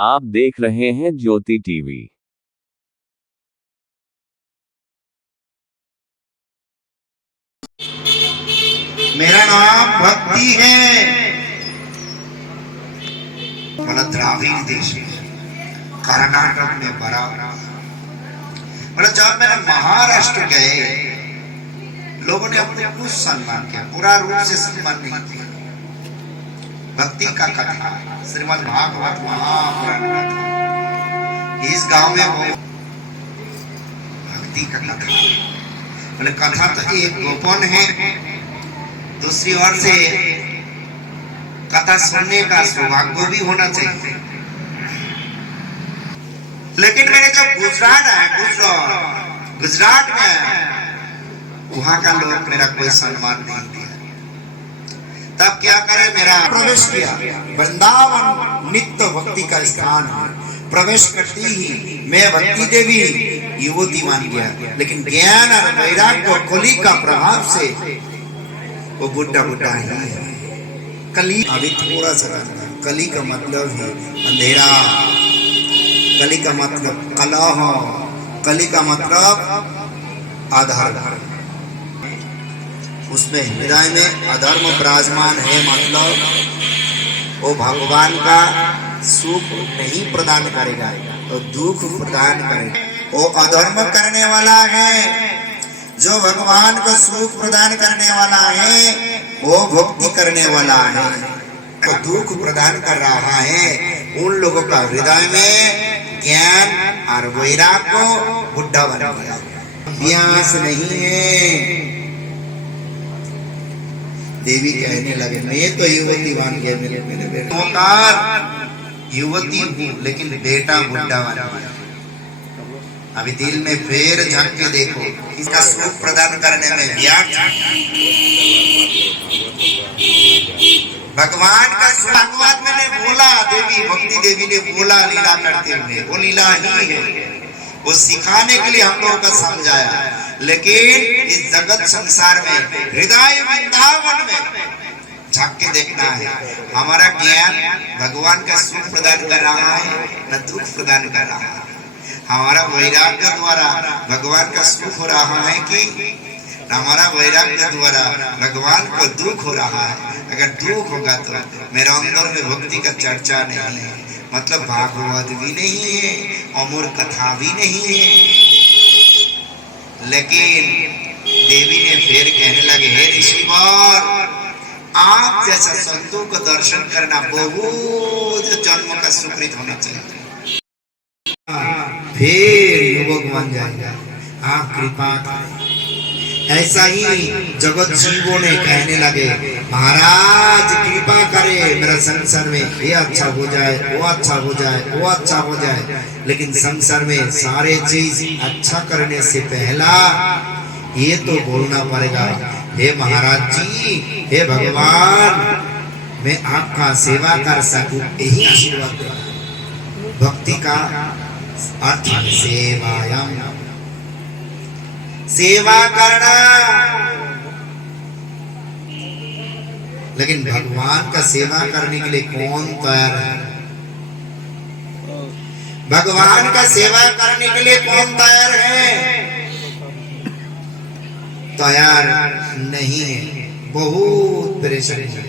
आप देख रहे हैं ज्योति टीवी। मेरा नाम भक्ति है। मतलब द्राविड़ देश में, कर्नाटक में बड़ा। मतलब जब मैंने महाराष्ट्र गए, लोगों ने अपने कुछ सम्मान किया, पूरा रूप से सम्मान नहीं किया। भक्ति का कथा, श्रीमद् भागवत महापुराण कथा, इस गांव में वो भक्ति का कथा। मतलब कथा तो एक गोपन है, दूसरी ओर से कथा सुनने का सौभाग्य भी होना चाहिए। लेकिन मैंने जब गुजरात आया, गुजरात में आया, वहां का लोग मेरा कोई सम्मान नहीं दिया। तब क्या करे, मेरा प्रवेश किया। वृंदावन नित्य भक्ति का स्थान है। प्रवेश करती ही मैं भक्ति देवी युवती मान गया, लेकिन ज्ञान और वैराग्य और कली का प्रभाव से वो बुढ़ा बुढ़ा ही है। कली अभी थोड़ा सा कली का मतलब है अंधेरा, कली का मतलब कलह, कली का मतलब अधर्म। उसमें हृदय में अधर्म विराजमान है, मतलब वो भगवान का सुख नहीं प्रदान करेगा तो दुख प्रदान करेगा। वो अधर्म करने वाला है, जो भगवान का सुख प्रदान करने वाला है वो भक्ति करने वाला है, तो दुख प्रदान कर रहा है। उन लोगों का हृदय में ज्ञान और वैराग्य को बुढ़ा बना गया, अभ्यास नहीं है। देवी कहने लगे, मैं तो युवती मान गया, मेरे बेटा युवती हूँ, लेकिन बेटा बुढ़ा बना। अभी दिल में फेर झांक के देखो, इसका सुख प्रदान करने में व्याप्त भगवान का शुरुआत मैंने बोला, देवी भक्ति देवी ने बोला लीला करते हुए, वो लीला ही है, वो सिखाने के लिए हम लोगों को समझाया। लेकिन इस जगत संसार में हृदय वृंदावन में झांक के देखना है, हमारा ज्ञान भगवान का सुख प्रदान कर रहा है न दुख प्रदान कर रहा है। हमारा वैराग्य द्वारा भगवान का सुख हो रहा है कि हमारा वैराग्य द्वारा भगवान को दुख हो रहा है। अगर दुख होगा तो मेरा अंदर में भक्ति का चर्चा नहीं है, मतलब भागवत भी नहीं है, अमर कथा भी नहीं है। लेकिन देवी ने फिर कहने लगे, हे ऋषिवर, आप जैसा संतों को दर्शन करना बहुत जन्म का सुकृत होना चाहिए, फिर युवक बन जाएगा। आप कृपा करें। ऐसा ही जगत जीवों ने कहने लगे, महाराज कृपा करे, मेरा संसार में ये अच्छा हो जाए, वो अच्छा हो जाए, वो अच्छा हो जाए। लेकिन संसार में सारे चीज अच्छा करने से पहला ये तो बोलना पड़ेगा, हे महाराज जी, हे भगवान, मैं आपका सेवा कर सकूं, यही आशीर्वाद दो। भक्ति का अर्थ सेवायाम, सेवा करना। लेकिन भगवान का सेवा करने के लिए कौन तैयार है? भगवान का सेवा करने के लिए कौन तैयार है? तैयार नहीं है, बहुत परेशानी है।